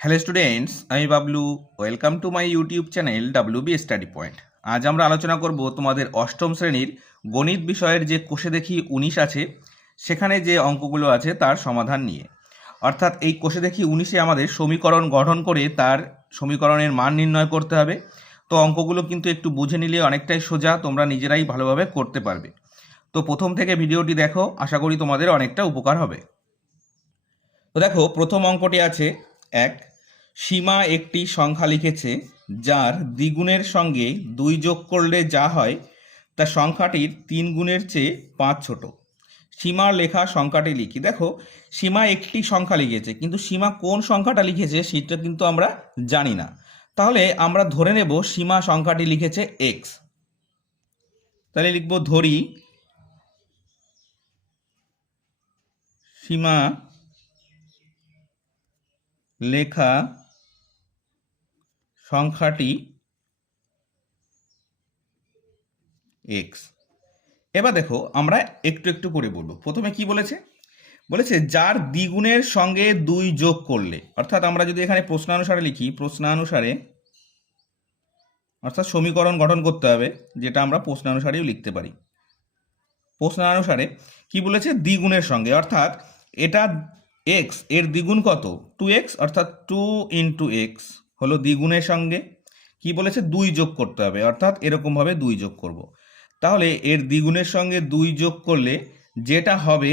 Hello students আমি Bablu. Welcome to my YouTube channel W B study point আজ আমরা আলোচনা করব তোমাদের অষ্টম শ্রেণির গণিত বিষয়ের যে কোষে দেখি উনিশ আছে, সেখানে যে অঙ্কগুলো আছে তার সমাধান নিয়ে। অর্থাৎ এই কোষে দেখি উনিশে আমাদের সমীকরণ গঠন করে তার সমীকরণের মান নির্ণয় করতে হবে। তো অঙ্কগুলো কিন্তু একটু বুঝে নিলে অনেকটাই সোজা, তোমরা নিজেরাই ভালোভাবে করতে পারবে। তো প্রথম থেকে ভিডিওটি দেখো, আশা করি তোমাদের অনেকটা উপকার হবে। তো দেখো, প্রথম অঙ্কটি আছে এক, সীমা একটি সংখ্যা লিখেছে, যার দ্বিগুণের সঙ্গে দুই যোগ করলে যা হয়, তা সংখ্যাটির তিন গুণের চেয়ে পাঁচ ছোট। সীমার লেখা সংখ্যাটি লিখি। দেখো, সীমা একটি সংখ্যা লিখেছে, কিন্তু সীমা কোন সংখ্যাটা লিখেছে সেটা কিন্তু আমরা জানি না। তাহলে আমরা ধরে নেব সীমা সংখ্যাটি লিখেছে এক্স তাহলে লিখব ধরি, সীমা লেখা সংখ্যাটি এক্স এবার দেখো, আমরা একটু একটু করে বলব। প্রথমে কি বলেছে? বলেছে, যার দ্বিগুণের সঙ্গে দুই যোগ করলে অর্থাৎ আমরা যদি এখানে প্রশ্নানুসারে লিখি, প্রশ্নানুসারে অর্থাৎ সমীকরণ গঠন করতে হবে, যেটা আমরা প্রশ্নানুসারেও লিখতে পারি। প্রশ্নানুসারে কি বলেছে? দ্বিগুণের সঙ্গে। অর্থাৎ এটা এক্সের দ্বিগুণ কত? টু এক্স অর্থাৎ টু ইন্টু এক্স হলো দ্বিগুণের সঙ্গে। কি বলেছে? দুই যোগ করতে হবে। অর্থাৎ এরকমভাবে দুই যোগ করব। তাহলে এর দ্বিগুণের সঙ্গে দুই যোগ করলে যেটা হবে,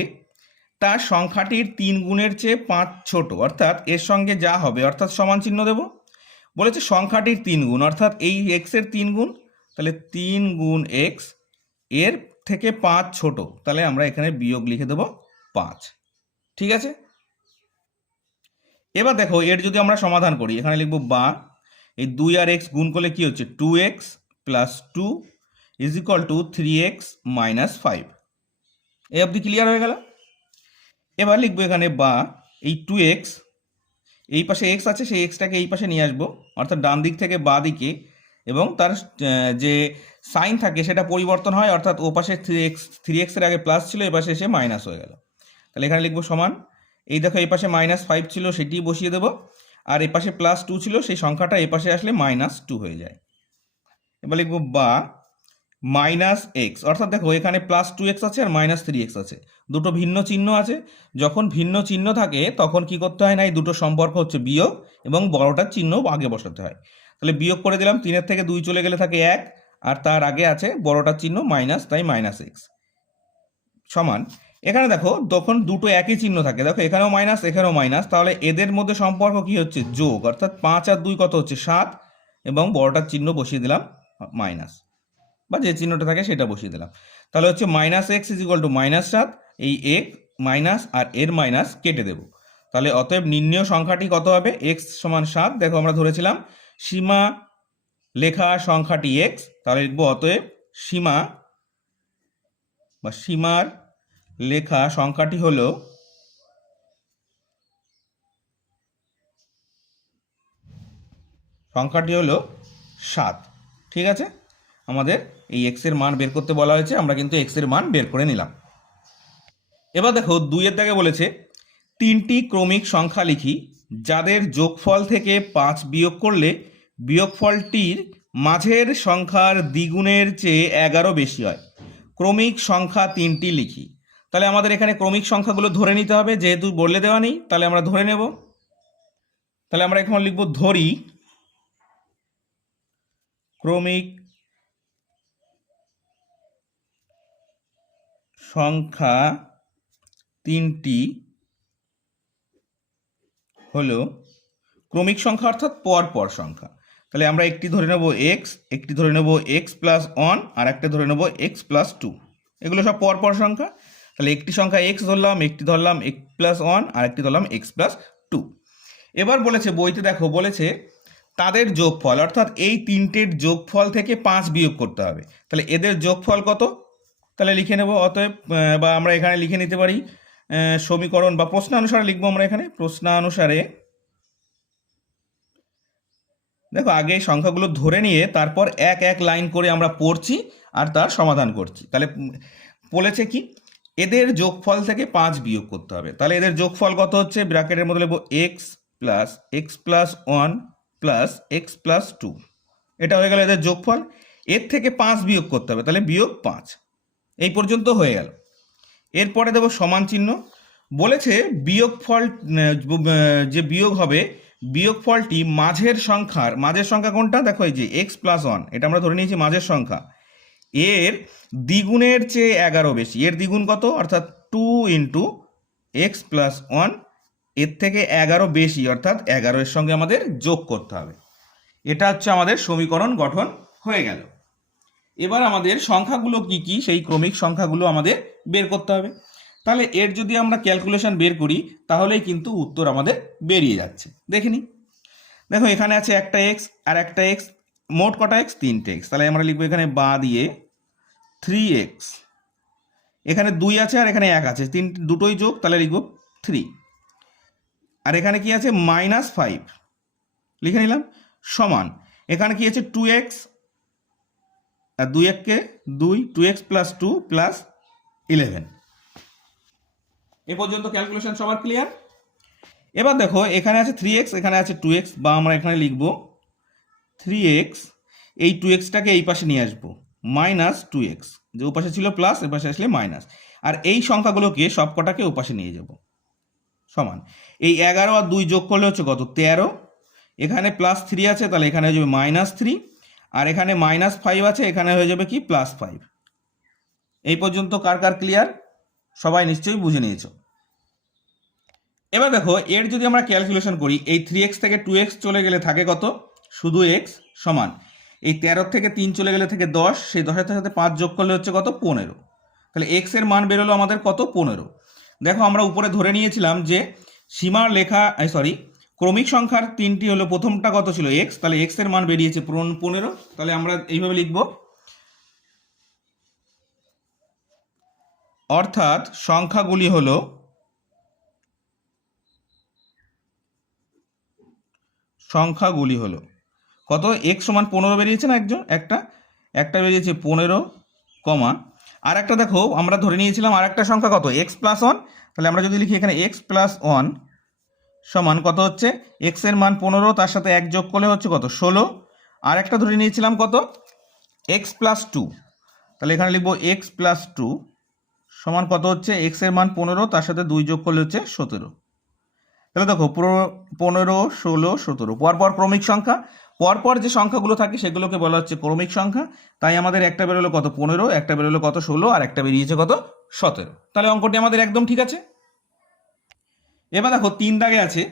তার সংখ্যাটির তিন গুণের চেয়ে পাঁচ ছোট। অর্থাৎ এর সঙ্গে যা হবে, অর্থাৎ সমান চিহ্ন দেব। বলেছে সংখ্যাটির তিন গুণ। অর্থাৎ এই এক্সের তিন গুণ, তাহলে তিন গুণ এক্সের থেকে পাঁচ ছোট। তাহলে আমরা এখানে বিয়োগ লিখে দেব পাঁচ। ঠিক আছে? এবার দেখো, এর যদি আমরা সমাধান করি, এখানে লিখব বা, এই দুই আর এক্স গুণ করলে কি হচ্ছে? Two x plus two is equal to three x minus five. এই অবধি ক্লিয়ার হয়ে গেল? এবার লিখব এখানে বা, এই টু এক্স, এই পাশে এক্স আছে, সেই এক্সটাকে এই পাশে নিয়ে আসব, অর্থাৎ ডান দিক থেকে বা দিকে, এবং তার যে সাইন থাকে সেটা পরিবর্তন হয়, অর্থাৎ ও পাশে থ্রি এক্স, থ্রি এক্সের আগে প্লাস ছিল, এ পাশে এসে মাইনাস হয়ে গেল। তাহলে এখানে লিখব সমান এই দেখো এই পাশে মাইনাস ফাইভ ছিল সেটি বসিয়ে দেবো। আর এ পাশে প্লাস টু ছিল, সেই সংখ্যাটা এ পাশে আসলে মাইনাস টু হয়ে যায়। এবার লিখব বা মাইনাস এক্স অর্থাৎ দেখো, এখানে প্লাস টু এক্স আছে আর মাইনাস থ্রি এক্স আছে। দুটো ভিন্ন চিহ্ন আছে। যখন ভিন্ন চিহ্ন থাকে, তখন কি করতে হয় না, এই দুটো সম্পর্ক হচ্ছে বিয়োগ এবং বড়টার চিহ্ন আগে বসাতে হয়। তাহলে বিয়োগ করে দিলাম, তিনের থেকে দুই চলে গেলে থাকে এক, আর তার আগে আছে বড়টার চিহ্ন মাইনাস তাই মাইনাস এক্স সমান। এখানে দেখো তখন দুটো একই চিহ্ন থাকে। দেখো এখানেও মাইনাস এখানেও মাইনাস। তাহলে এদের মধ্যে সম্পর্ক কি হচ্ছে? যোগ। অর্থাৎ পাঁচ আর দুই কত হচ্ছে? সাত। এবং বড়টার চিহ্ন বসিয়ে দিলাম, মাইনাস। বা যে চিহ্নটা থাকে সেটা বসিয়ে দিলাম। তাহলে হচ্ছে minus x is equal to minus সাত। এই এক মাইনাস আর এর মাইনাস কেটে দেব। তাহলে অতএব নির্ণয় সংখ্যাটি কত হবে? এক্স সমান সাত। দেখো আমরা ধরেছিলাম সীমা লেখা সংখ্যাটি এক্স। তাহলে লিখব অতএব সীমা বা সীমার লেখা সংখ্যাটি হলো সংখ্যাটি হলো সাত। ঠিক আছে? আমাদের এই এক্সের মান বের করতে বলা হয়েছে, আমরা কিন্তু এক্সের মান বের করে নিলাম। এবার দেখো, দুইয়ের দাগে বলেছে, তিনটি ক্রমিক সংখ্যা লিখি, যাদের যোগফল থেকে পাঁচ বিয়োগ করলে বিয়োগফলটির মাঝের সংখ্যার দ্বিগুণের চেয়ে এগারো বেশি হয়। ক্রমিক সংখ্যা তিনটি লিখি। তাহলে আমাদের এখানে ক্রমিক সংখ্যাগুলো ধরে নিতে হবে, যেহেতু বললে দেওয়া নেই, তাহলে আমরা ধরে নেব। তাহলে আমরা এখন লিখব ধরি। ক্রমিক সংখ্যা তিনটি হলো ক্রমিক সংখ্যা অর্থাৎ পর পর সংখ্যা। তাহলে আমরা একটি ধরে নেব এক্স একটি ধরে নেব এক্স প্লাস ওয়ান আর একটা ধরে নেব এক্স প্লাস টু এগুলো সব পর পর সংখ্যা। তাহলে একটি সংখ্যা এক্স ধরলাম, একটি ধরলাম এক্স প্লাস ওয়ান আর একটি ধরলাম এক্স প্লাস টু এবার বলেছে, বইতে দেখো, বলেছে তাদের যোগফল, অর্থাৎ এই তিনটের যোগফল থেকে পাঁচ বিয়োগ করতে হবে। তাহলে এদের যোগফল কত? তাহলে লিখে নেব, অতএব বা আমরা এখানে লিখে নিতে পারি সমীকরণ বা প্রশ্নানুসারে লিখব আমরা এখানে। প্রশ্নানুসারে দেখো, আগে সংখ্যাগুলো ধরে নিয়ে তারপর এক এক লাইন করে আমরা পড়ছি আর তার সমাধান করছি। তাহলে বলেছে কি? এদের যোগফল থেকে পাঁচ বিয়োগ করতে হবে। তাহলে এদের যোগফল কত হচ্ছে? ব্র্যাকেটের মধ্যে লিখব x plus x plus one plus x plus two এটা হয়ে গেল এদের যোগফল। এর থেকে পাঁচ বিয়োগ করতে হবে, তাহলে বিয়োগ পাঁচ। এই পর্যন্ত হয়ে গেল। এরপরে দেবো সমান চিহ্ন। বলেছে বিয়োগফল যে বিয়োগ হবে বিয়োগফলটি মাঝের সংখ্যার, মাঝের সংখ্যা কোনটা? দেখো এই যে এক্স প্লাস ওয়ান এটা আমরা ধরে নিয়েছি মাঝের সংখ্যা। এর দ্বিগুণের চেয়ে এগারো বেশি। এর দ্বিগুণ কত? অর্থাৎ টু ইন্টু এক্স প্লাস ওয়ানের থেকে এগারো বেশি, অর্থাৎ এগারো এর সঙ্গে আমাদের যোগ করতে হবে। এটা হচ্ছে আমাদের সমীকরণ গঠন হয়ে গেল। এবার আমাদের সংখ্যাগুলো কি কি? সেই ক্রমিক সংখ্যাগুলো আমাদের বের করতে হবে। তাহলে এর যদি আমরা ক্যালকুলেশন বের করি, তাহলেই কিন্তু উত্তর আমাদের বেরিয়ে যাচ্ছে। দেখে নিই দেখো, এখানে আছে একটা এক্স আর একটা এক্স মোট কটা এক্স তিনটে এক্স তাহলে আমরা লিখব এখানে বা দিয়ে থ্রি এক্স এখানে দুই আছে আর এখানে এক আছে। তিন, দুটোই যোগ, তাহলে লিখব থ্রি আর এখানে কি আছে? মাইনাস ফাইভ লিখে নিলাম। সমান। এখানে কি আছে? টু এক্স আর দুই এককে দুই। Two x plus two plus eleven এ পর্যন্ত ক্যালকুলেশন সবার ক্লিয়ার এবার দেখো, এখানে আছে থ্রি এক্স এখানে আছে টু এক্স বা আমরা এখানে লিখব থ্রি এক্স এই টু এক্সটাকে এই পাশে নিয়ে আসব। মাইনাস টু এক্স, যে ও পাশে ছিল প্লাস এ পাশে আসলে মাইনাস। আর এই সংখ্যাগুলোকে সবকটাকে ও পাশে নিয়ে যাব। সমান। এই এগারো আর দুই যোগ করলে হচ্ছে কত? তেরো। এখানে প্লাস থ্রি আছে, তাহলে এখানে হয়ে যাবে মাইনাস থ্রি। আর এখানে মাইনাস ফাইভ আছে, এখানে হয়ে যাবে কি? Plus five. এই পর্যন্ত কার কার ক্লিয়ার? সবাই নিশ্চয়ই বুঝে নিয়েছো। এবার দেখো, এর যদি আমরা ক্যালকুলেশন করি, এই থ্রি এক্স থেকে টু এক্স চলে গেলে থাকে কত? শুধু এক্স সমান। এই তেরো থেকে তিন চলে গেলে থেকে দশ, সেই দশের সাথে পাঁচ যোগ করলে হচ্ছে কত? পনেরো। তাহলে এক্সের মান বেরোলো আমাদের কত? পনেরো। দেখো আমরা উপরে ধরে নিয়েছিলাম যে সীমার লেখা সরি ক্রমিক সংখ্যার তিনটি হলো প্রথমটা কত ছিল? এক্স তাহলে এক্সের মান বেরিয়েছে পনেরো- তাহলে আমরা এইভাবে লিখব। অর্থাৎ সংখ্যাগুলি হলো সংখ্যাগুলি হলো কত? এক্স সমান পনেরো বেরিয়েছে না একজন? একটা। একটা বেরিয়েছে পনেরো, কমা। আর একটা দেখো, আমরা ধরে নিয়েছিলাম আর একটা সংখ্যা কত? এক্স প্লাস ওয়ান তাহলে আমরা যদি লিখি এখানে এক্স প্লাস ওয়ান সমান কত হচ্ছে? এক্সের মান পনেরো, তার সাথে এক যোগ করলে হচ্ছে কত? ষোলো। আর একটা ধরে নিয়েছিলাম কত? এক্স প্লাস টু তাহলে এখানে লিখব এক্স প্লাস টু সমান কত হচ্ছে? এক্সের মান পনেরো, তার সাথে দুই যোগ করলে হচ্ছে সতেরো। তাহলে দেখো, পনেরো, ষোলো, সতেরো। পরপর ক্রমিক সংখ্যা। পরপর যে সংখ্যাগুলো থাকে সেগুলোকে বলা হচ্ছে ক্রমিক সংখ্যা। তাই আমাদের একটা বেরোলো কত পনেরো, একটা বেরোলো কত ষোলো, আর একটা বেরিয়েছে কত সতেরো। তাহলে অঙ্কটি আমাদের একদম ঠিক আছে? এবার দেখো, তিন দাগে আছে,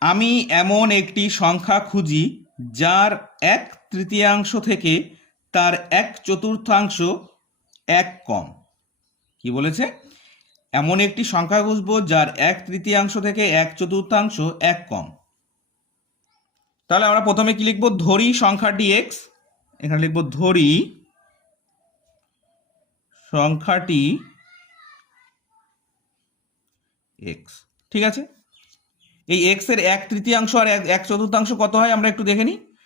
আমি এমন একটি সংখ্যা খুঁজি যার এক তৃতীয়াংশ থেকে তার এক চতুর্থাংশ এক কম। কি বলেছে? এমন একটি সংখ্যা খুঁজবো যার এক তৃতীয়াংশ থেকে এক চতুর্থাংশ এক কম। তাহলে আমরা প্রথমে কি লিখব? ধরি সংখ্যাটি এক্স এখানে লিখব ধরি সংখ্যাটি এক্স ঠিক আছে? এই এক্সের এক তৃতীয়াংশ আর এক- চতুর্থাংশ কত হয়? আমরা একটু দেখে নিই।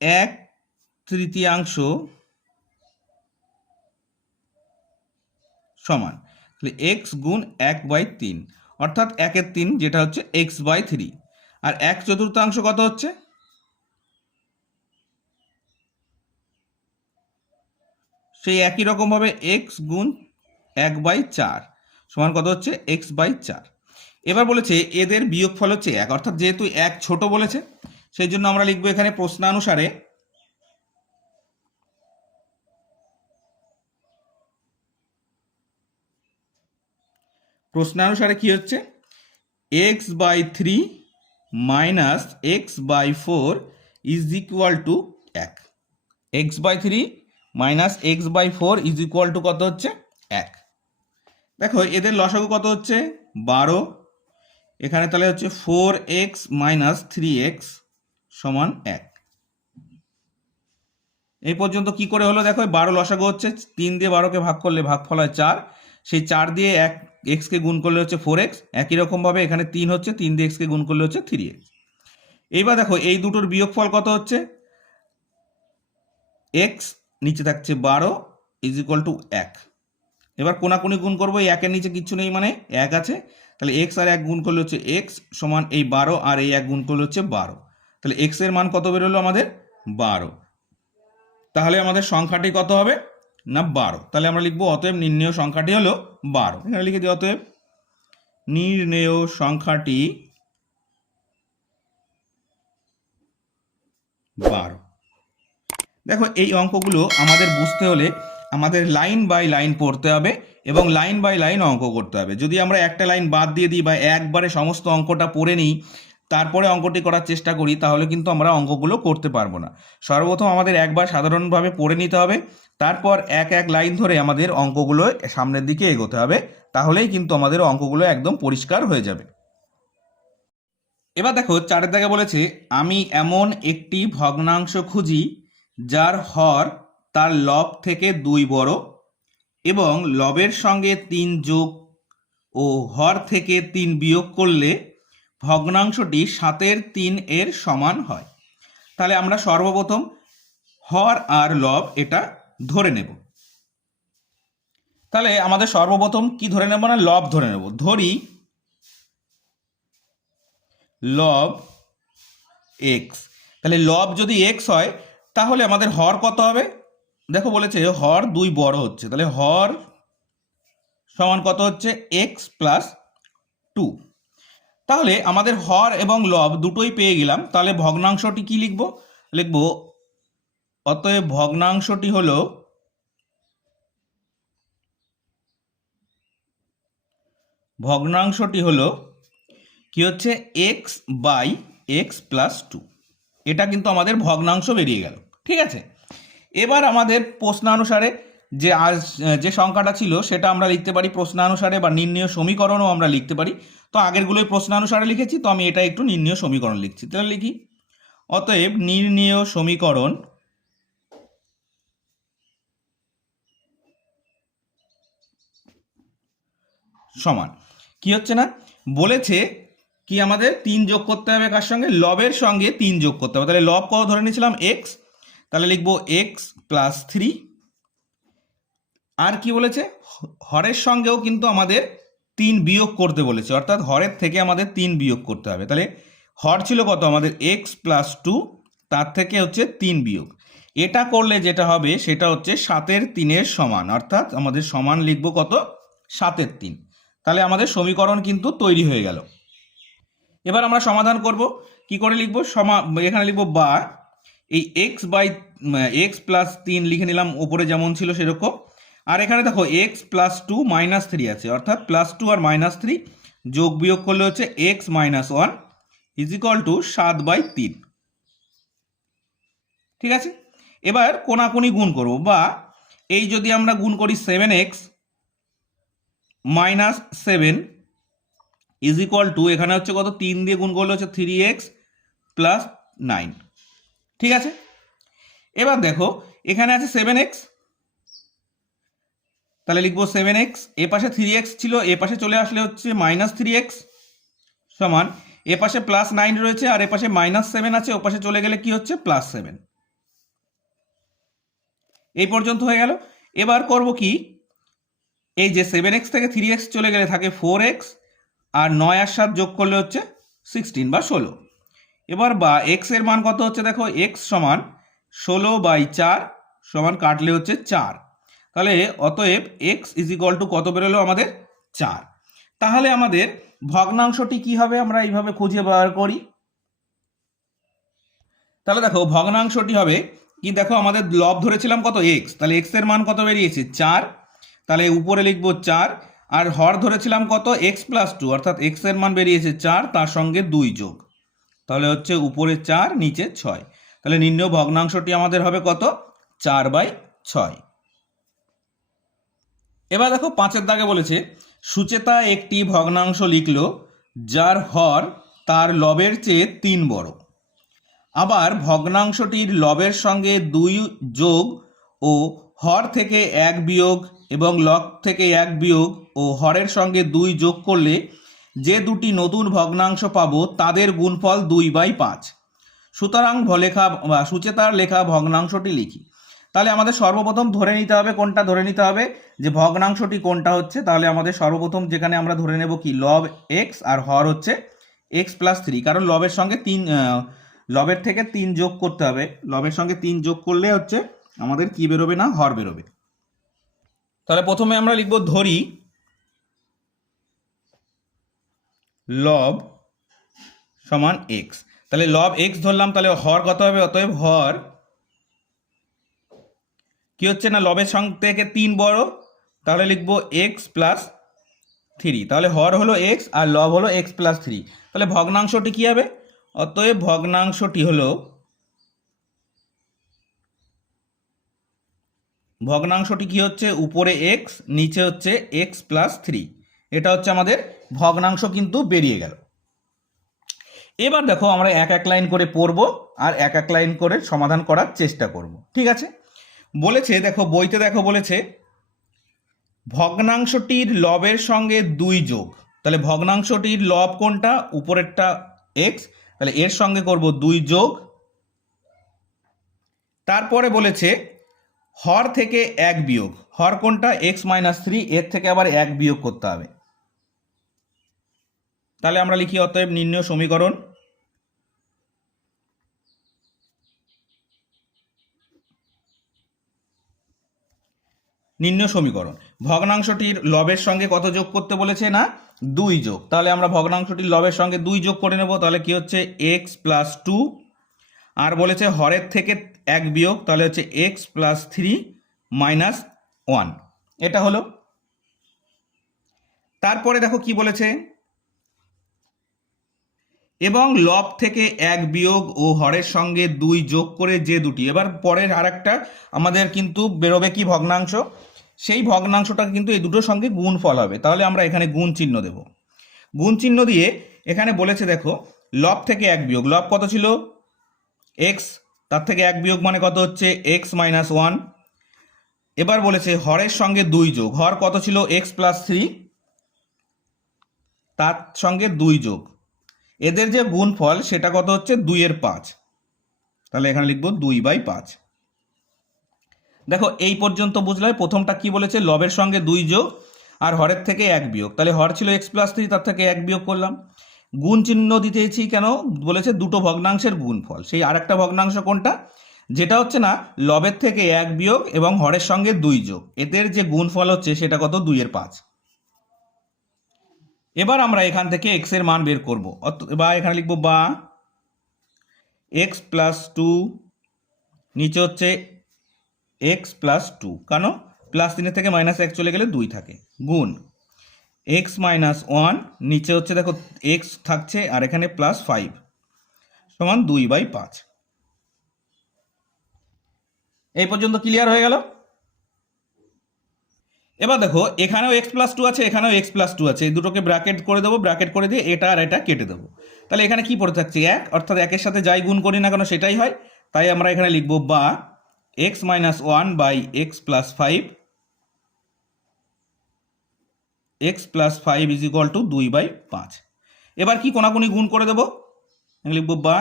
এক তৃতীয়াংশ সমান। তাহলে এক্স গুণ এক বাই তিন। অর্থাৎ একের তিন, যেটা হচ্ছে এক্স বাই থ্রি। আর এক চতুর্থাংশ কত হচ্ছে? সেই একই রকমভাবে এক্স গুণ এক বাই চার সমান কত হচ্ছে? এক্স বাই চার। এবার বলেছে এদের বিয়োগফল হচ্ছে এক। অর্থাৎ যেহেতু এক ছোট বলেছে, সেই জন্য আমরা লিখব এখানে প্রশ্নানুসারে প্রশ্নানুসারে কি হচ্ছে? X by three minus x by four is equal to এক। X by three minus x by four is equal to কত হচ্ছে? এক। দেখো, এদের লসাগু কত হচ্ছে? বারো। এখানে তাহলে হচ্ছে four x minus three x সমান এক। এই পর্যন্ত কি করে হলো? দেখো বারো লসাগু হচ্ছে, তিন দিয়ে বারোকে ভাগ করলে ভাগফল হয় চার। সেই চার দিয়ে এক এক্সকে গুণ করলে হচ্ছে ফোর এক্স একই রকমভাবে এখানে তিন হচ্ছে, তিন দিয়ে এক্সকে গুণ করলে হচ্ছে থ্রি এক্স এইবার দেখো, এই দুটোর বিয়োগফল কত হচ্ছে? এক্স নিচে থাকছে বারো ইজ ইকুয়াল টু এক। এবার কোনাকুনি গুণ করব, এই একের নিচে কিচ্ছু নেই মানে এক আছে। তাহলে এক্স আর এক গুণ করলে হচ্ছে এক্স সমান এই বারো, আর এই এক গুণ করলে হচ্ছে বারো। তাহলে এক্সের মান কত বেরোলো আমাদের? বারো। তাহলে আমাদের সংখ্যাটি কত হবে? না বারো। তাহলে আমরা লিখব অতএব নির্ণেয় সংখ্যাটি হলো বারো। এখানে লিখে দিই, অতএব নির্ণেয় সংখ্যাটি বারো। দেখো, এই অঙ্কগুলো আমাদের বুঝতে হলে আমাদের লাইন বাই লাইন পড়তে হবে এবং লাইন বাই লাইন অঙ্ক করতে হবে। যদি আমরা একটা লাইন বাদ দিয়ে দিই বা একবারে সমস্ত অঙ্কটা পড়ে নিই তারপরে অঙ্কটি করার চেষ্টা করি, তাহলে কিন্তু আমরা অঙ্কগুলো করতে পারব না। সর্বপ্রথম আমাদের একবার সাধারণভাবে পড়ে নিতে হবে, তারপর এক এক লাইন ধরে আমাদের অঙ্কগুলো সামনের দিকে এগোতে হবে, তাহলেই কিন্তু আমাদের অঙ্কগুলো একদম পরিষ্কার হয়ে যাবে। এবার দেখো চারের দাগে বলেছে, আমি এমন একটি ভগ্নাংশ খুঁজি, যার হর তার লব থেকে দুই বড় এবং লবের সঙ্গে তিন যোগ ও হর থেকে তিন বিয়োগ করলে ভগ্নাংশটি সাতের তিন এর সমান হয়। তাহলে আমরা সর্বপ্রথম হর আর লব এটা ধরে নেব। তাহলে আমাদের সর্বপ্রথম কি ধরে নেব না? লব ধরে নেব। ধরি লব এক্স। তাহলে লব যদি এক্স হয়, তাহলে আমাদের হর কত হবে? দেখো বলেছে হর দুই বড় হচ্ছে। তাহলে হর সমান কত হচ্ছে? X plus two. তাহলে আমাদের হর এবং লব দুটোই পেয়ে গেলাম। তাহলে ভগ্নাংশটি কি লিখব? লিখব, অতএব ভগ্নাংশটি হল ভগ্নাংশটি হল কি হচ্ছে? X by x plus two এটা কিন্তু আমাদের ভগ্নাংশ বেরিয়ে গেল। ঠিক আছে? এবার আমাদের প্রশ্নানুসারে যে আজ যে সংখ্যাটা ছিল সেটা আমরা লিখতে পারি প্রশ্নানুসারে বা নির্ণয় সমীকরণও আমরা লিখতে পারি। তো আগেরগুলোই প্রশ্নানুসারে লিখেছি, তো আমি এটা একটু নির্ণয় সমীকরণ লিখছি। তাহলে লিখি। অতএব নির্ণয় সমীকরণ সমান। কি হচ্ছে না? বলেছে কি আমাদের তিন যোগ করতে হবে কার সঙ্গে? লবের সঙ্গে তিন যোগ করতে হবে। তাহলে লব কত ধরে নিয়েছিলাম? এক্স তাহলে লিখব এক্স প্লাস থ্রি আর কি বলেছে? হরের সঙ্গেও কিন্তু আমাদের তিন বিয়োগ করতে বলেছে। অর্থাৎ হরের থেকে আমাদের তিন বিয়োগ করতে হবে। তাহলে হর ছিল কত? আমাদের এক্স প্লাস টু তার থেকে হচ্ছে তিন বিয়োগ। এটা করলে যেটা হবে, সেটা হচ্ছে সাতের তিনের সমান। অর্থাৎ আমাদের সমান লিখব কত? সাতের তিন। তাহলে আমাদের সমীকরণ কিন্তু তৈরি হয়ে গেল। এবার আমরা সমাধান করব। কি করে লিখব? সমা এখানে লিখব বা এই এক্স বাই এক্স প্লাস তিন লিখে নিলাম। ওপরে যেমন ছিল সেরকম। আর এখানে দেখো x plus two minus three আছে, অর্থাৎ প্লাস টু আর মাইনাস থ্রি যোগ বিয়োগ করলে হচ্ছে x minus one is equal to সাত বাই তিন। ঠিক আছে? এবার কোনাকুনি গুণ করব বা এই যদি আমরা গুণ করি seven x minus seven is two এখানে হচ্ছে কত? তিন দিয়ে গুণ করলে হচ্ছে থ্রি এক্স প্লাস নাইন ঠিক আছে? এবার দেখো, এখানে আছে সেভেন এক্স তাহলে লিখব সেভেন এক্স এ পাশে থ্রি এক্স ছিল, এ পাশে চলে আসলে হচ্ছে মাইনাস থ্রি এক্স সমান, এ পাশে প্লাস নাইন রয়েছে আর এ পাশে মাইনাস সেভেন আছে, ও পাশে চলে গেলে কি হচ্ছে? প্লাস সেভেন এই পর্যন্ত হয়ে গেল। এবার করব কি? এই যে সেভেন এক্স থেকে থ্রি এক্স চলে গেলে থাকে ফোর এক্স আর নয় আর সাত যোগ করলে হচ্ছে সিক্সটিন বা ষোলো। এবার বা এক্সের মান কত হচ্ছে দেখো? এক্স সমান ষোলো বাই চার সমান কাটলে হচ্ছে চার। তাহলে অতএব এক্স ইজ ইকুয়াল টু কত বেরোলো আমাদের চার। তাহলে আমাদের ভগ্নাংশটি কি হবে? আমরা এইভাবে খুঁজে বার করি। তাহলে দেখো, ভগ্নাংশটি হবে কি? দেখো, আমাদের লব ধরেছিলাম কত? এক্স তাহলে এক্সের মান কত বেরিয়েছে? চার। তাহলে উপরে লিখব চার। আর হর ধরেছিলাম কত? এক্স প্লাস টু অর্থাৎ এক্সের মান বেরিয়েছে চার, তার সঙ্গে দুই যোগ। তাহলে হচ্ছে উপরে চার, নিচে ছয়। তাহলে নিম্ন ভগ্নাংশটি আমাদের হবে কত? চার বাই ছয়। এবার দেখো পাঁচের দাগে বলেছে, সুচেতা একটি ভগ্নাংশ লিখল, যার হর তার লবের চেয়ে তিন বড়। আবার ভগ্নাংশটির লবের সঙ্গে দুই যোগ ও হর থেকে এক বিয়োগ এবং লব থেকে এক বিয়োগ ও হরের সঙ্গে দুই যোগ করলে যে দুটি নতুন ভগ্নাংশ পাব তাদের গুণফল দুই বাই পাঁচ। সুতরাং ভ- লেখা বা সুচেতার লেখা ভগ্নাংশটি লিখি। তাহলে আমাদের সর্বপ্রথম ধরে নিতে হবে কোনটা ধরে নিতে হবে? যে ভগ্নাংশটি কোনটা হচ্ছে, তাহলে আমাদের সর্বপ্রথম যেখানে আমরা ধরে নেব কি? লব এক্স আর হর হচ্ছে এক্স প্লাস থ্রি কারণ লবের সঙ্গে তিন লবের থেকে তিন যোগ করতে হবে। লবের সঙ্গে তিন যোগ করলে হচ্ছে আমাদের কি বেরোবে না? হর বেরোবে। তাহলে প্রথমে আমরা লিখব ধরি লব সমান এক্স তাহলে লব এক্স ধরলাম, তাহলে হর কত হবে? অতএব হর কি হচ্ছে না? লবের সঙ্গে থেকে তিন বড়, তাহলে লিখব এক্স প্লাস থ্রি তাহলে হর হলো এক্স আর লব হলো এক্স প্লাস থ্রি তাহলে ভগ্নাংশটি কি হবে? অতএব ভগ্নাংশটি হলো ভগ্নাংশটি কি হচ্ছে? উপরে এক্স নিচে হচ্ছে এক্স প্লাস থ্রি এটা হচ্ছে আমাদের ভগ্নাংশ কিন্তু বেরিয়ে গেল। এবার দেখো আমরা এক এক লাইন করে পড়ব আর এক এক লাইন করে সমাধান করার চেষ্টা করব। ঠিক আছে? বলেছে, দেখো, বইতে দেখো বলেছে, ভগ্নাংশটির লবের সঙ্গে দুই যোগ। তাহলে ভগ্নাংশটির লব কোনটা? উপরেরটা এক্স তাহলে এর সঙ্গে করব দুই যোগ। তারপরে বলেছে, হর থেকে এক বিয়োগ। হর কোনটা? এক্স মাইনাস থ্রি এর থেকে আবার এক বিয়োগ করতে হবে। তাহলে আমরা লিখি অতএব নির্ণয় সমীকরণ। নিম্ন সমীকরণ। ভগ্নাংশটির লবের সঙ্গে কত যোগ করতে বলেছে না? দুই যোগ। তাহলে আমরা ভগ্নাংশটির লবের সঙ্গে দুই যোগ করে নেব, তাহলে কি হচ্ছে? এক্স প্লাস টু আর বলেছে হরের থেকে এক বিয়োগ, তাহলে হচ্ছে x plus three minus one এটা হলো। তারপরে দেখো কি বলেছে? এবং লব থেকে এক বিয়োগ ও হরের সঙ্গে দুই যোগ করে যে দুটি। এবার পরের আর একটা আমাদের কিন্তু বেরোবে কি ভগ্নাংশ? সেই ভগ্নাংশটা কিন্তু এই দুটোর সঙ্গে গুণ ফল হবে। তাহলে আমরা এখানে গুণ চিহ্ন দেব। গুণ চিহ্ন দিয়ে এখানে বলেছে দেখো, লব থেকে এক বিয়োগ। লব কত ছিল? এক্স তার থেকে এক বিয়োগ মানে কত হচ্ছে? এক্স মাইনাস ওয়ান এবার বলেছে হরের সঙ্গে দুই যোগ। হর কত ছিল? এক্স প্লাস থ্রি তার সঙ্গে দুই যোগ। এদের যে গুণফল, সেটা কত হচ্ছে? দুইয়ের পাঁচ। তাহলে এখানে লিখব দুই বাই পাঁচ। দেখো, এই পর্যন্ত বুঝলে প্রথমটা কি বলেছে? লবের সঙ্গে দুই যোগ আর হরের থেকে এক বিয়োগ। তাহলে হর ছিল এক্স প্লাস থ্রি তার থেকে এক বিয়োগ করলাম। গুণ চিহ্ন দিতেছি কেন? বলেছে দুটো ভগ্নাংশের গুণফল। সেই আরেকটা ভগ্নাংশ কোনটা? যেটা হচ্ছে না, লবের থেকে এক বিয়োগ এবং হরের সঙ্গে দুই যোগ। এদের যে গুণফল হচ্ছে, সেটা কত? দুইয়ের পাঁচ। এবার আমরা এখান থেকে এক্সের মান বের করব। বা এখানে লিখব বা এক্স প্লাস টু নিচে হচ্ছে এক্স প্লাস টু কেন? প্লাস তিনের থেকে মাইনাস এক চলে গেলে দুই থাকে। গুণ এক্স মাইনাস ওয়ান নিচে হচ্ছে দেখো এক্স থাকছে আর এখানে প্লাস ফাইভ সমান দুই বাই পাঁচ। এই পর্যন্ত ক্লিয়ার হয়ে গেল? এবার দেখো, এখানেও এক্স প্লাস টু আছে, এখানেও এক্স প্লাস টু আছে। এই দুটোকে ব্র্যাকেট করে দেবো ব্র্যাকেট করে দিয়ে এটা আর এটা কেটে দেবো। তাহলে এখানে কি পড়ে থাকছে? এক, অর্থাৎ একের সাথে যাই গুণ করি না কেন সেটাই হয়। তাই আমরা এখানে লিখব বা x minus one by x plus five x plus five is equal to দুই বাই পাঁচ এবার কি কোনাকুনি গুণ করে দেবো? লিখব বা,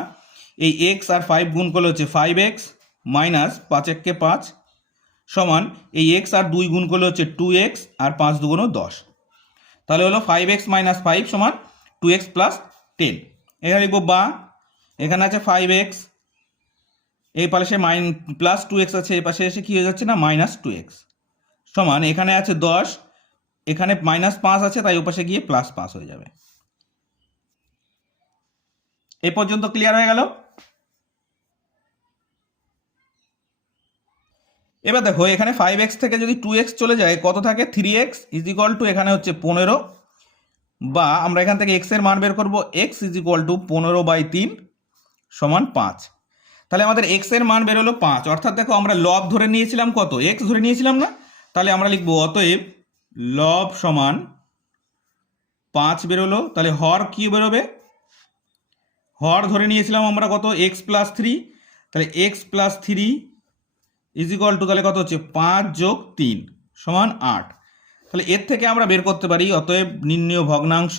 এই এক্স আর ফাইভ গুণ করলে হচ্ছে ফাইভ এক্স মাইনাস পাঁচ এককে পাঁচ সমান এই এক্স আর দুই গুণ করলে হচ্ছে টু এক্স আর পাঁচ দুগুণও দশ। তাহলে হলো ফাইভ এক্স মাইনাস ফাইভ সমান টু এক্স প্লাস টেন এখানে লিখব বা, এখানে আছে ফাইভ এক্স এই পাশে মাইন প্লাস টু এক্স আছে, এই পাশে এসে কী হয়ে যাচ্ছে না মাইনাস টু এক্স সমান, এখানে আছে দশ, এখানে মাইনাস পাঁচ আছে, তাই ওপাশে গিয়ে প্লাস পাঁচ হয়ে যাবে। এ পর্যন্ত ক্লিয়ার হয়ে গেল? এবার দেখো, এখানে ফাইভ এক্স থেকে যদি টু এক্স চলে যায়, কত থাকে? Three x is equal to এখানে হচ্ছে পনেরো। বা আমরা এখান থেকে এক্সের মান বের করব এক্স ইজ ইকুয়াল টু পনেরো বাই তিন সমান পাঁচ। তাহলে আমাদের এক্সের মান বেরোলো পাঁচ। অর্থাৎ দেখো, আমরা লব ধরে নিয়েছিলাম কত? এক্স ধরে নিয়েছিলাম না? তাহলে আমরা লিখব, অতএব লব সমান পাঁচ বেরোলো তাহলে হর কি বেরোবে? হর ধরে নিয়েছিলাম আমরা কত? এক্স প্লাস থ্রি তাহলে x plus three is equal to তাহলে কত হচ্ছে? পাঁচ যোগ তিন সমান আট। তাহলে এর থেকে আমরা বের করতে পারি, অতএব নির্ণয় ভগ্নাংশ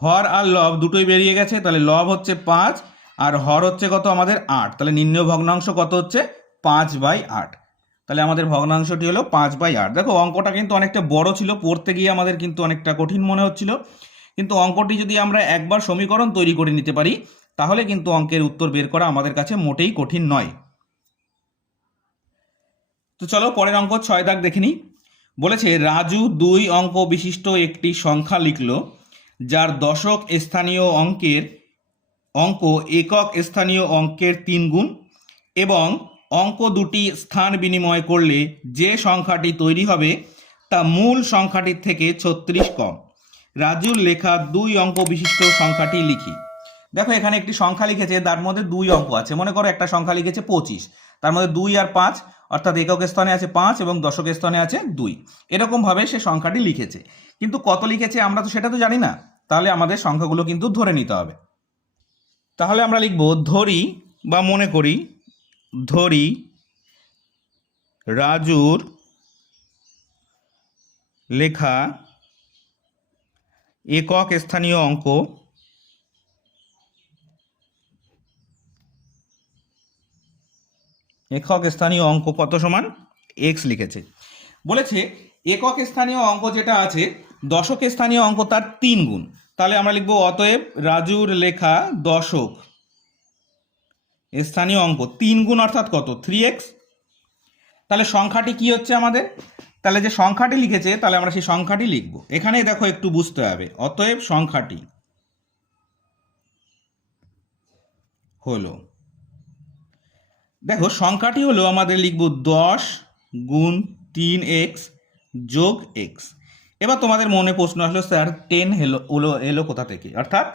হর আর লব দুটোই বেরিয়ে গেছে, তাহলে লব হচ্ছে পাঁচ আর হর হচ্ছে কত আমাদের আট। তাহলে নির্ণয় ভগ্নাংশ কত হচ্ছে? পাঁচ বাই আট। তাহলে আমাদের ভগ্নাংশটি হলো পাঁচ বাই আট। দেখো অঙ্কটা কিন্তু অনেকটা বড় ছিল, পড়তে গিয়ে আমাদের কিন্তু অনেকটা কঠিন মনে হচ্ছিল। কিন্তু অঙ্কটি যদি আমরা একবার সমীকরণ তৈরি করে নিতে পারি, তাহলে কিন্তু অঙ্কের উত্তর বের করা আমাদের কাছে মোটেই কঠিন নয়। তো চলো পরের অঙ্ক ছয় দাগ দেখে বলেছে, রাজু দুই অঙ্ক বিশিষ্ট একটি সংখ্যা লিখল, যার দশক স্থানীয় অঙ্কের অঙ্ক একক স্থানীয় অঙ্কের তিন গুণ এবং অঙ্ক দুটি স্থান বিনিময় করলে যে সংখ্যাটি তৈরি হবে তা মূল সংখ্যাটির থেকে ছত্রিশ কম। রাজুর লেখা দুই অঙ্ক বিশিষ্ট সংখ্যাটি লিখি। দেখো, এখানে একটি সংখ্যা লিখেছে, তার মধ্যে দুই অঙ্ক আছে। মনে করো, একটা সংখ্যা লিখেছে পঁচিশ। তার মধ্যে দুই আর পাঁচ, অর্থাৎ একক স্থানে আছে পাঁচ এবং দশক স্থানে আছে দুই। এরকমভাবে সে সংখ্যাটি লিখেছে। কিন্তু কত লিখেছে আমরা তো সেটা তো জানি না। তাহলে আমাদের সংখ্যাগুলো কিন্তু ধরে নিতে হবে। তাহলে আমরা লিখব, ধরি বা মনে করি, ধরি রাজুর লেখা একক স্থানীয় অঙ্ক। একক স্থানীয় অঙ্ক কত সমান? এক্স লিখেছে। বলেছে, একক স্থানীয় অঙ্ক যেটা আছে, দশক স্থানীয় অঙ্ক তার তিন গুণ। তাহলে আমরা লিখব অতএব রাজুর লেখা দশক স্থানীয় অঙ্ক তিন গুণ অর্থাৎ কত? থ্রি এক্স তাহলে সংখ্যাটি কি হচ্ছে আমাদের? তাহলে যে সংখ্যাটি লিখেছে, তাহলে আমরা সেই সংখ্যাটি লিখব। এখানে দেখো একটু বুঝতে হবে। অতএব সংখ্যাটি হলো, দেখো সংখ্যাটি হলো আমাদের লিখব দশ গুণ তিন এক্স যোগ এক্স। এবার তোমাদের মনে প্রশ্ন আসলো, স্যার, টেন এলো এলো এলো কোথা থেকে? অর্থাৎ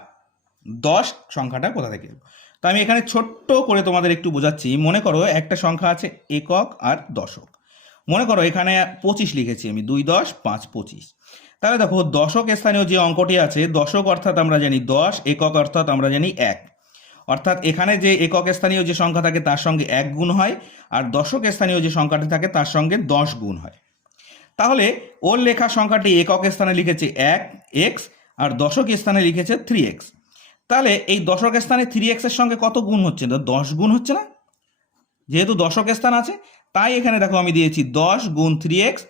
দশ সংখ্যাটা কোথা থেকে এলো? তো আমি এখানে ছোট্ট করে তোমাদের একটু বোঝাচ্ছি। মনে করো একটা সংখ্যা আছে একক আর দশক। মনে করো এখানে পঁচিশ লিখেছি আমি, দুই দশ, পাঁচ পঁচিশ। তাহলে দেখো দশক স্থানীয় যে অঙ্কটি আছে, দশক অর্থাৎ আমরা জানি দশ, একক অর্থাৎ আমরা জানি এক। অর্থাৎ এখানে যে একক স্থানীয় যে সংখ্যা থাকে তার সঙ্গে এক গুণ হয়, আর দশক স্থানীয় যে সংখ্যাটি থাকে তার সঙ্গে দশ গুণ হয়। তাহলে ওর লেখা সংখ্যাটি একক স্থানে লিখেছে এক এক্স, আর দশক স্থানে লিখেছে থ্রি এক্স। তাহলে এই দশক স্থানে থ্রি এক্সের সঙ্গে কত গুণ হচ্ছে? দশ গুণ হচ্ছে না? যেহেতু দশক স্থান আছে তাই এখানে দেখো আমি দিয়েছি দশ গুণ থ্রি এক্স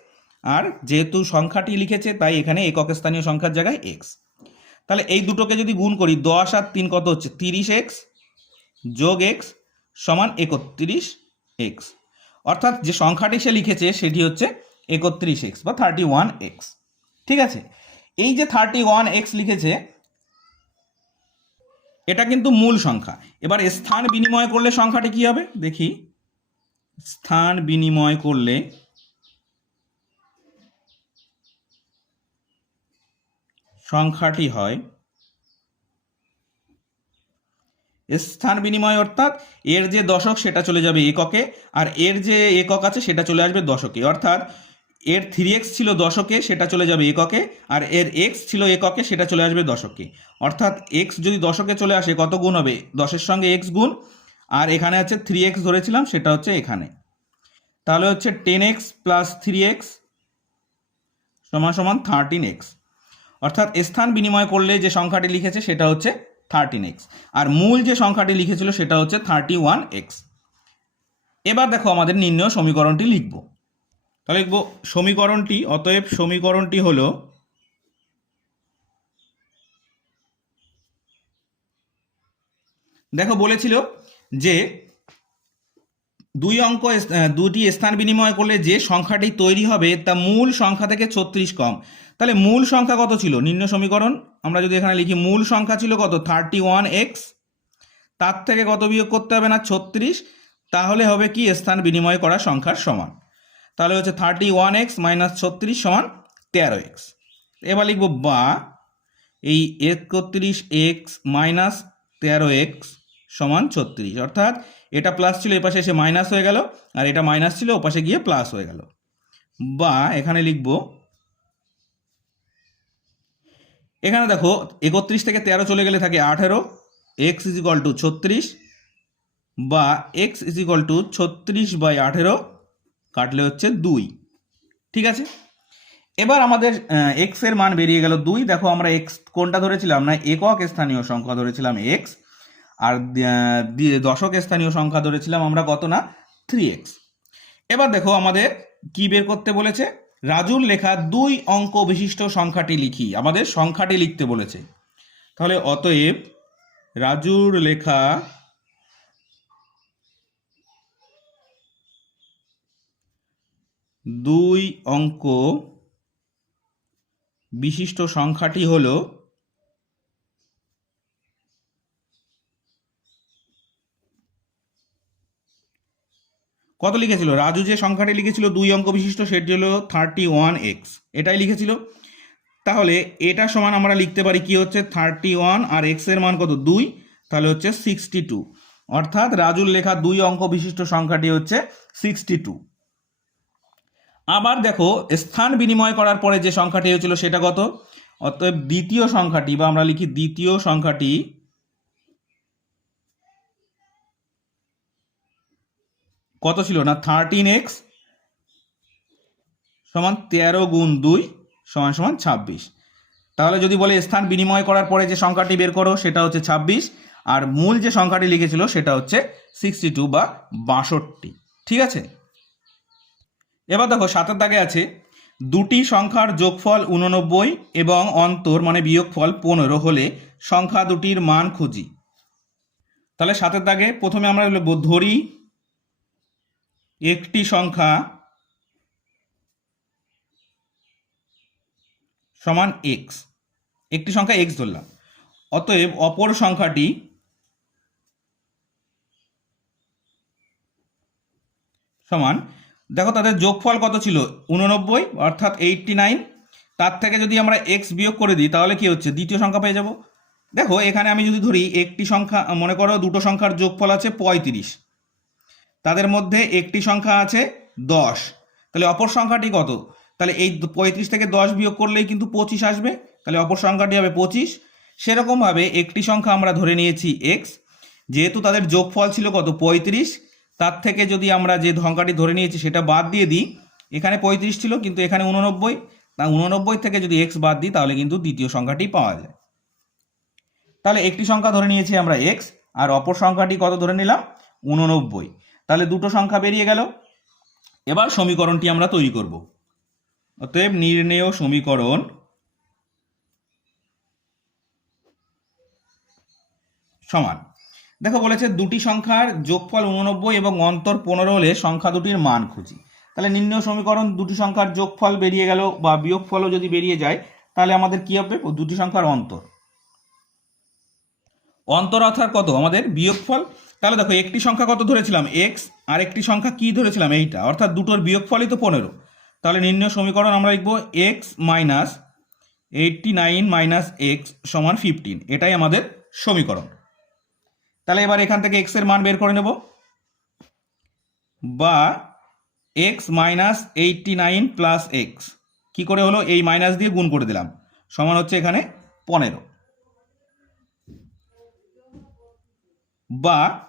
আর যেহেতু সংখ্যাটি লিখেছে, তাই এখানে একক স্থানীয় সংখ্যার জায়গায় এক্স তাহলে এই দুটোকে যদি গুণ করি, দশ আর তিন কত হচ্ছে? তিরিশ এক্স যোগ এক্স সমান একত্রিশ এক্স অর্থাৎ যে সংখ্যাটি সে লিখেছে, সেটি হচ্ছে একত্রিশ এক্স বা থার্টি ওয়ান এক্স ঠিক আছে? এই যে থার্টি ওয়ান এক্স লিখেছে, এটা কিন্তু মূল সংখ্যা। এবার স্থান বিনিময় করলে সংখ্যাটি কি হবে? দেখি। স্থান বিনিময় করলে সংখ্যাটি হয় স্থান বিনিময় অর্থাৎ এর যে দশক সেটা চলে যাবে এককে, আর এর যে একক আছে সেটা চলে আসবে দশকে। অর্থাৎ এর থ্রি এক্স ছিল দশকে, সেটা চলে যাবে এককে, আর এর এক্স ছিল এককে, সেটা চলে আসবে দশকে। অর্থাৎ এক্স যদি দশকে চলে আসে, কত গুণ হবে? দশের সঙ্গে এক্স গুণ আর এখানে আছে থ্রি এক্স ধরেছিলাম, সেটা হচ্ছে এখানে। তাহলে হচ্ছে ten x plus three x সমান সমান থার্টিন এক্স অর্থাৎ স্থান বিনিময় করলে যে সংখ্যাটি লিখেছে, সেটা হচ্ছে থার্টিন এক্স আর মূল যে সংখ্যাটি লিখেছিল, সেটা হচ্ছে থার্টি ওয়ান এক্স এবার দেখো আমাদের নির্ণয় সমীকরণটি লিখব। তাহলে লিখব, সমীকরণটি, অতএব সমীকরণটি হলো দেখো বলেছিল যে দুই অঙ্ক দুটি স্থান বিনিময় করলে যে সংখ্যাটি তৈরি হবে তা মূল সংখ্যা থেকে ছত্রিশ কম। তাহলে মূল সংখ্যা কত ছিল? নিম্ন সমীকরণ, আমরা যদি এখানে লিখি মূল সংখ্যা ছিল কত? থার্টি ওয়ান এক্স তার থেকে কত বিয়োগ করতে হবে না? ছত্রিশ। তাহলে হবে কি? স্থান বিনিময় করা সংখ্যার সমান। তাহলে হচ্ছে থার্টি ওয়ান এক্স মাইনাস ছত্রিশ সমান তেরো এক্স এবার লিখব বা, এই একত্রিশ এক্স মাইনাস তেরো এক্স সমান ছত্রিশ। অর্থাৎ এটা প্লাস ছিল, এপাশে এসে মাইনাস হয়ে গেল, আর এটা মাইনাস ছিল, ওপাশে গিয়ে প্লাস হয়ে গেল। বা এখানে লিখব, এখানে দেখো, একত্রিশ থেকে তেরো চলে গেলে থাকে আঠেরো এক্স ইজ ইকাল টু ছত্রিশ, বা এক্স ইজ ইকাল টু ছত্রিশ বাই আঠেরো কাটলে হচ্ছে দুই। ঠিক আছে? এবার আমাদের এক্সের মান বেরিয়ে গেল দুই। দেখো আমরা এক্স কোনটা ধরেছিলাম না, একক স্থানীয় সংখ্যা ধরেছিলাম এক্স আর দশক স্থানীয় সংখ্যা ধরেছিলাম আমরা কত না? থ্রি এক্স এবার দেখো আমাদের কি বের করতে বলেছে? রাজুর লেখা দুই অঙ্ক বিশিষ্ট সংখ্যাটি লিখি। আমাদের সংখ্যাটি লিখতে বলেছে। তাহলে অতএব রাজুর লেখা দুই অঙ্ক বিশিষ্ট সংখ্যাটি হলো কত লিখেছিল? রাজু যে সংখ্যাটি লিখেছিল, দুই অঙ্ক বিশিষ্ট, সেটি হলো থার্টি ওয়ান এক্স এটাই লিখেছিল। তাহলে এটা সমান আমরা লিখতে পারি কি হচ্ছে? থার্টি ওয়ান আর এক্সের মান কত? দুই। তাহলে হচ্ছে সিক্সটি টু অর্থাৎ রাজুর লেখা দুই অঙ্ক বিশিষ্ট সংখ্যাটি হচ্ছে সিক্সটি টু আবার দেখো, স্থান বিনিময় করার পরে যে সংখ্যাটি হয়েছিল, সেটা কত? অতএব দ্বিতীয় সংখ্যাটি, বা আমরা লিখি দ্বিতীয় সংখ্যাটি কত ছিল না? থার্টিন এক্স সমান তেরো গুণ দুই সমান সমান ছাব্বিশ। তাহলে যদি বলে স্থান বিনিময় করার পরে যে সংখ্যাটি বের করো, সেটা হচ্ছে ছাব্বিশ। আর মূল যে সংখ্যাটি লিখেছিল, সেটা হচ্ছে সিক্সটি টু বা বাষট্টি। ঠিক আছে? এবার দেখো, সাতের দাগে আছে, দুটি সংখ্যার যোগফল উননব্বই এবং অন্তর মানে বিয়োগফল পনেরো হলে সংখ্যা দুটির মান খুঁজি। তাহলে সাতের দাগে প্রথমে আমরা ধরি একটি সংখ্যা সমান এক্স একটি সংখ্যা এক্স ধরলাম। অতএব অপর সংখ্যাটি সমান, দেখো তাদের যোগফল কত ছিল? উননব্বই, অর্থাৎ এইটটি নাইন তার থেকে যদি আমরা এক্স বিয়োগ করে দিই, তাহলে কি হচ্ছে? দ্বিতীয় সংখ্যা পেয়ে যাব। দেখো, এখানে আমি যদি ধরি, একটি সংখ্যা, মনে করো দুটো সংখ্যার যোগফল আছে পঁয়ত্রিশ। তাদের মধ্যে একটি সংখ্যা আছে দশ। তাহলে অপর সংখ্যাটি কত? তাহলে এই পঁয়ত্রিশ থেকে দশ বিয়োগ করলেই কিন্তু পঁচিশ আসবে। তাহলে অপর সংখ্যাটি হবে পঁচিশ। সেরকমভাবে একটি সংখ্যা আমরা ধরে নিয়েছি এক্স যেহেতু তাদের যোগফল ছিল কত? পঁয়ত্রিশ। তার থেকে যদি আমরা যে সংখ্যাটি ধরে নিয়েছি সেটা বাদ দিয়ে দিই, এখানে পঁয়ত্রিশ ছিল কিন্তু এখানে উননব্বই তা উননব্বই থেকে যদি এক্স বাদ দিই তাহলে কিন্তু দ্বিতীয় সংখ্যাটি পাওয়া যায়। তাহলে একটি সংখ্যা ধরে নিয়েছি আমরা এক্স আর অপর সংখ্যাটি কত ধরে নিলাম? উননব্বই তাহলে দুটো সংখ্যা বেরিয়ে গেল। এবার সমীকরণটি আমরা তৈরি করব। অতএব নির্ণেয় সমীকরণ সমান। দেখো বলেছে দুটি সংখ্যার যোগফল উননব্বই এবং অন্তর পনেরো হলে সংখ্যা দুটির মান খুঁজি। তাহলে নির্ণয় সমীকরণ, দুটি সংখ্যার যোগফল বেরিয়ে গেল বা বিয়োগফলও যদি বেরিয়ে যায়, তাহলে আমাদের কি হবে? দুটি সংখ্যার অন্তর। অন্তর অর্থাৎ কত? আমাদের বিয়োগফল তাহলে দেখো, একটি সংখ্যা কত ধরেছিলাম? এক্স আর একটি সংখ্যা কি ধরেছিলাম? এইটা। অর্থাৎ দুটোর বিয়োগফলই তো পনেরো। তাহলে নির্ণয় সমীকরণ আমরা লিখব x minus eighty nine minus x সমান ফিফটিন এটাই আমাদের সমীকরণ। তাহলে এবার এখান থেকে এক্সের মান বের করে নেব। বা x minus eighty nine plus x কী করে হলো? এই মাইনাস দিয়ে গুণ করে দিলাম। সমান হচ্ছে এখানে পনেরো। বা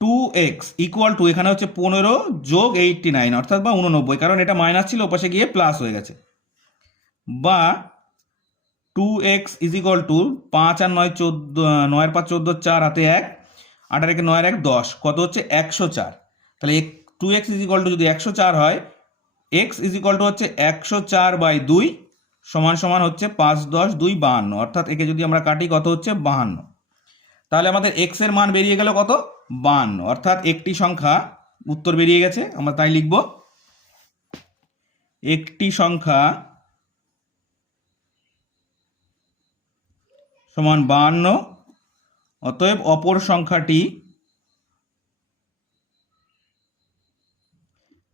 টু এক্স ইকুয়াল টু এখানে হচ্ছে পনেরো যোগ এইটটি নাইন অর্থাৎ বা উননব্বই কারণ এটা মাইনাস ছিল, ওপাশে গিয়ে প্লাস হয়ে গেছে। বা two x is equal to পাঁচ আর নয় চোদ্দ, নয়ের পাঁচ চোদ্দ, চার হাতে এক আটার একে নয়ের এক, দশ, কত হচ্ছে? একশো চার। তাহলে two x is equal to যদি একশো চার হয় এক্স ইজ ইকুয়াল টু হচ্ছে একশো চার বাই দুই, সমান সমান হচ্ছে পাঁচ, দশ, দুই, বাহান্ন, অর্থাৎ একে যদি আমরা কাটি, কত হচ্ছে? বাহান্ন। তাহলে আমাদের এক্সের মান বেরিয়ে গেল কত? বাহান্ন অর্থাৎ একটি সংখ্যা, উত্তর বেরিয়ে গেছে, আমরা তাই লিখব। একটি সংখ্যা সমান বাহান্ন, অতএব অপর সংখ্যাটি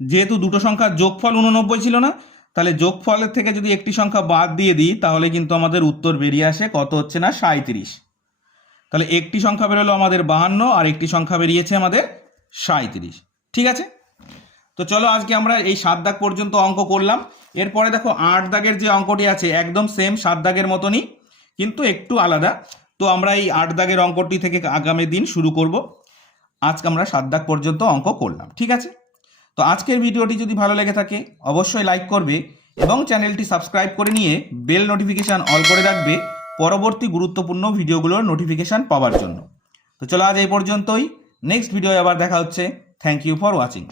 যেহেতু দুটো সংখ্যার যোগফল উননব্বই ছিল না, তাহলে যোগফলের থেকে যদি একটি সংখ্যা বাদ দিয়ে দিই, তাহলে কিন্তু আমাদের উত্তর বেরিয়ে আসে, কত হচ্ছে না সাঁত্রিশ তাহলে একটি সংখ্যা বেরোলো আমাদের বাহান্ন, আর একটি সংখ্যা বেরিয়েছে আমাদের সাঁত্রিশ ঠিক আছে? তো চলো আজকে আমরা এই সাত দাগ পর্যন্ত অঙ্ক করলাম। এরপরে দেখো আট দাগের যে অঙ্কটি আছে, একদম সেম সাত দাগের মতনই, কিন্তু একটু আলাদা। তো আমরা এই আট দাগের অঙ্কটি থেকে আগামী দিন শুরু করব। আজকে আমরা সাত দাগ পর্যন্ত অঙ্ক করলাম। ঠিক আছে? তো আজকের ভিডিওটি যদি ভালো লেগে থাকে, অবশ্যই লাইক করবে এবং চ্যানেলটি সাবস্ক্রাইব করে নিয়ে বেল নোটিফিকেশান অল করে রাখবে। পরবর্তী গুরুত্বপূর্ণ ভিডিওগুলোর নোটিফিকেশান পাওয়ার জন্য। তো চলো আজ এই পর্যন্তই। নেক্সট ভিডিও আবার দেখা হচ্ছে। Thank you for watching